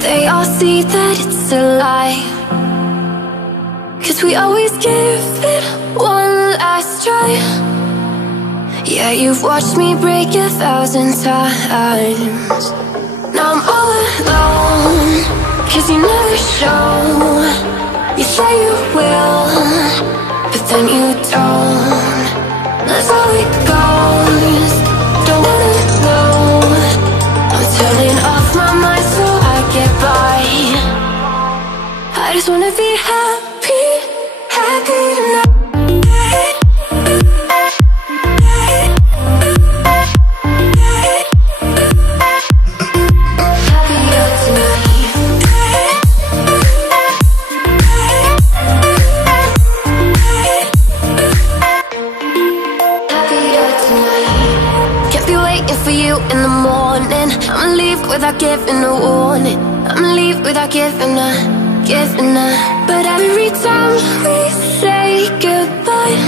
They all see that it's a lie, 'cause we always give it one last try. Yeah, you've watched me break 1,000 times. Now I'm all alone, 'cause you never show. You say you will, but then you don't. That's how it goes. Don't wanna know. I'm turning off my mind so I get by. I just wanna be happy, happy tonight. In the morning, I'ma leave without giving a warning. I'ma leave without giving a. But every time we say goodbye,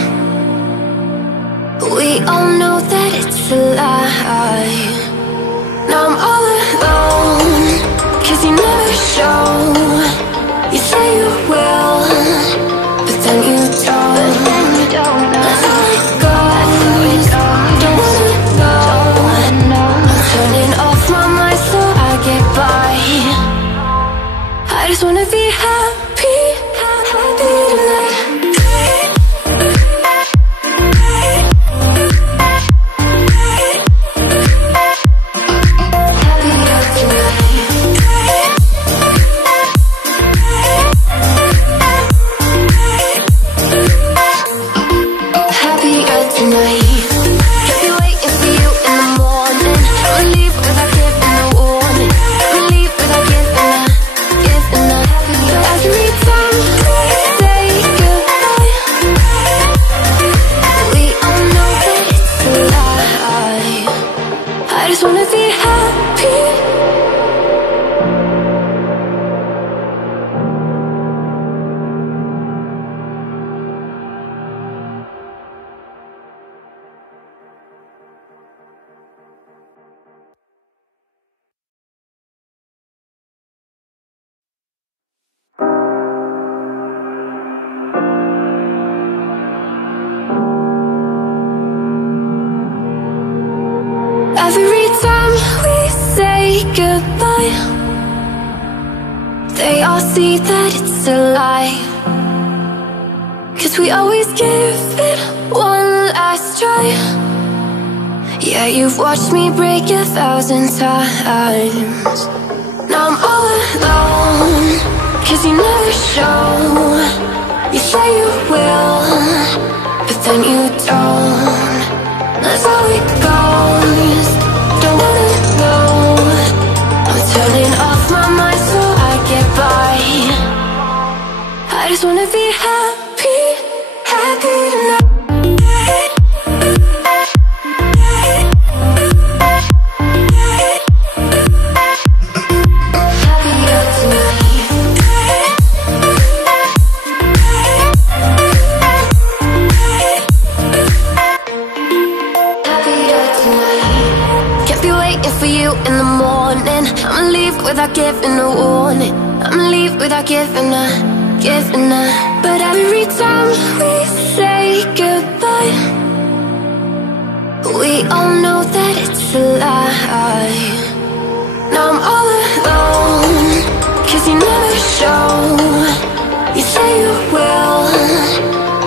we all know that it's a lie. Now I'm all alone, 'cause you never show. You say you will, but then you don't. That's how it goes. Don't wanna know. Turning off my mind so I get by. I just wanna be happy, happy tonight. Every time we say goodbye, they all see that it's a lie, 'cause we always give it one last try. Yeah, you've watched me break 1,000 times. Now I'm all alone, 'cause you never show. You say you will, but then you don't. That's how it goes. Don't wanna know. I'm turning off my mind so I get by. I just wanna be happy, happy tonight. In the morning, I'ma leave without giving a warning. I'ma leave without giving a. But every time we say goodbye, we all know that it's a lie. Now I'm all alone, 'cause you never show. You say you will,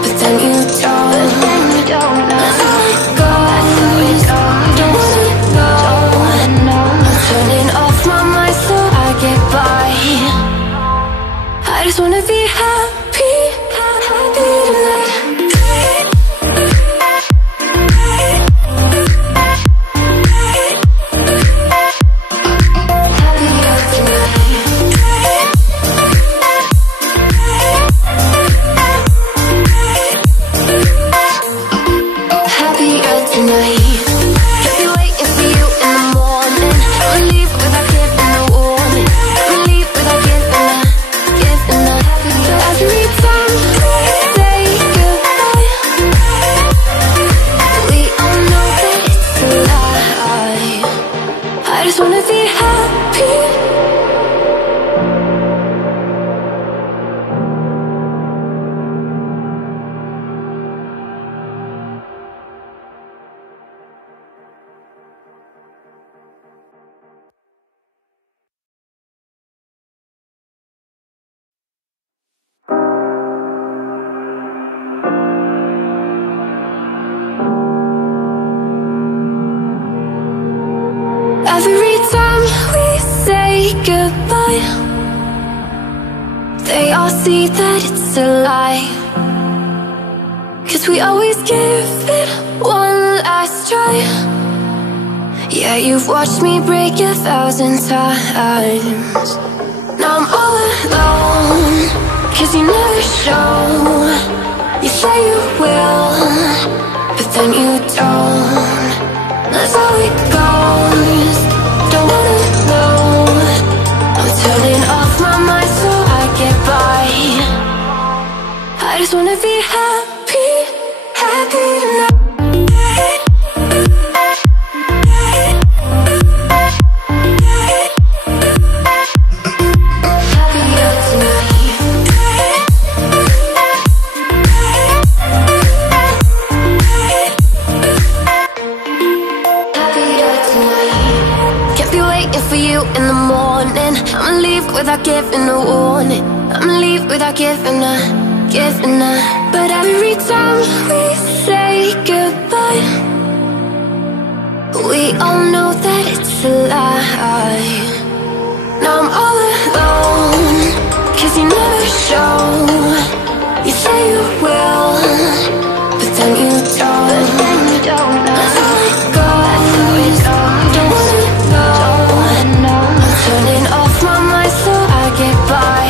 but then you don't. That's how it goes. Don't wanna know. Turning off my mind so I get by. I just wanna be happy, happy tonight. Every goodbye. They all see that it's a lie, 'cause we always give it one last try. Yeah, you've watched me break 1,000 times. Now I'm all alone, 'cause you never show. You say you will, but then you don't. That's how it goes. Don't wanna know. I'm turning off my mind so I get by. I just wanna be happy, happy tonight. In the morning, I'ma leave without giving a warning. I'ma leave without giving a. But every time we say goodbye, we all know that it's a lie. Now I'm all alone, 'cause you never show. You say you will, but then you don't. That's how it goes. Don't wanna know. Turning off my mind so I get by.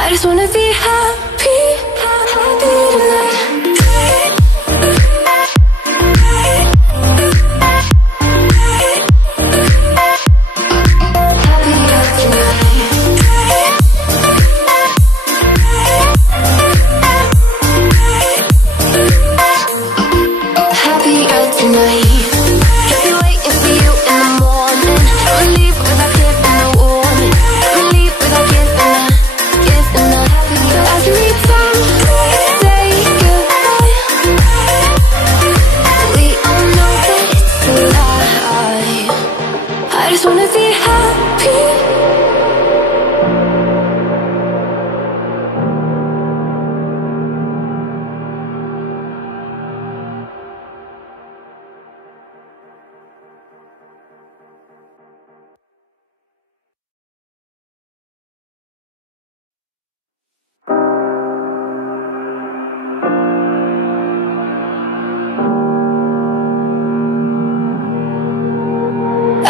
I just wanna be happy, happy tonight.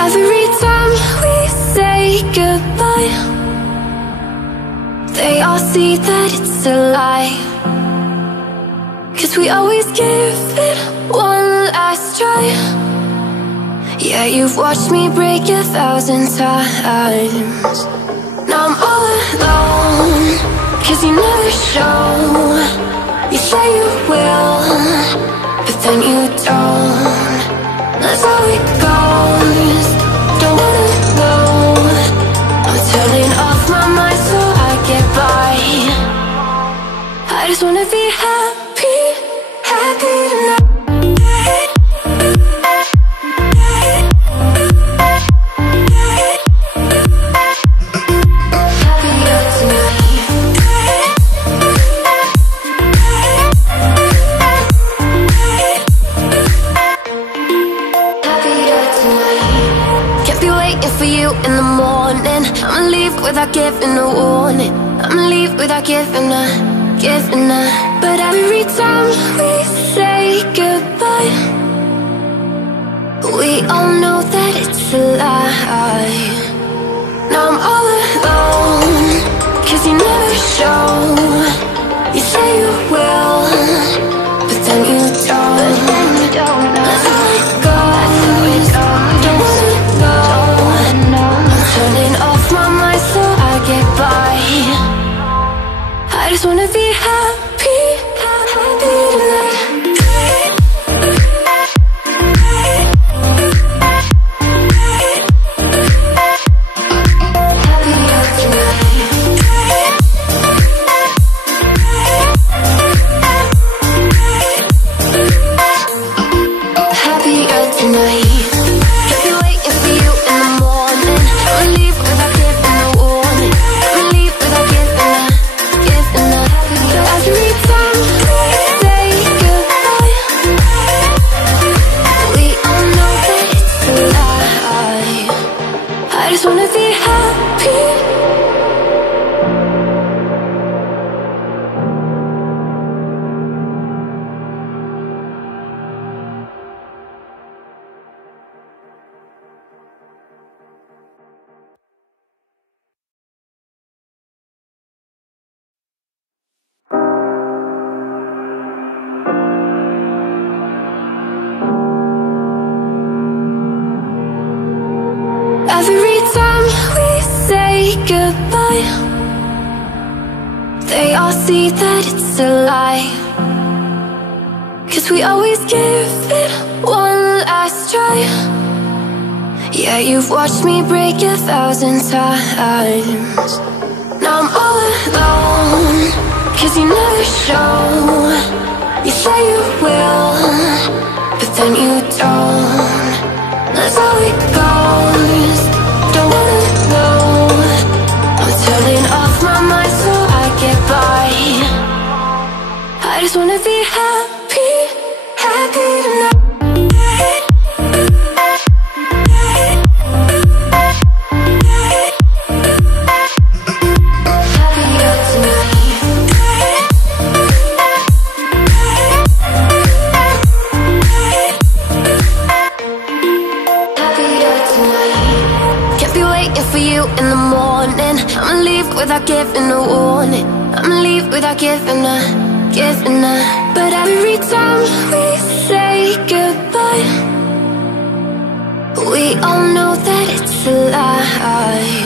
Every time we say goodbye, they all see that it's a lie, 'cause we always give it one last try. Yeah, you've watched me break 1,000 times. Now I'm all alone, 'cause you never show. You say you will, but then you don't. That's how it goes. Don't wanna know. I'm turning off my mind so I get by. I just wanna be happy, happy tonight. In the morning, I'ma leave without giving a warning. I'ma leave without giving a. But every time we say goodbye, we all know that it's a lie. Now I'm all alone, 'cause you never show. You say you will, but then you don't. That's how it goes. Don't wanna know. Turning off my mind so I get by. I just wanna be happy, happy tonight. As we happy. Every time we say goodbye, they all see that it's a lie. 'Cause we always give it one last try. Yeah, you've watched me break 1,000 times. Now I'm all alone, 'cause you never show. You say you will, but then you don't. That's how it goes. Don't wanna know. I'm turning off my mind so I get by. I just wanna be happy, happy tonight. Without giving a warning, I'ma leave without giving a. But every time we say goodbye, we all know that it's a lie.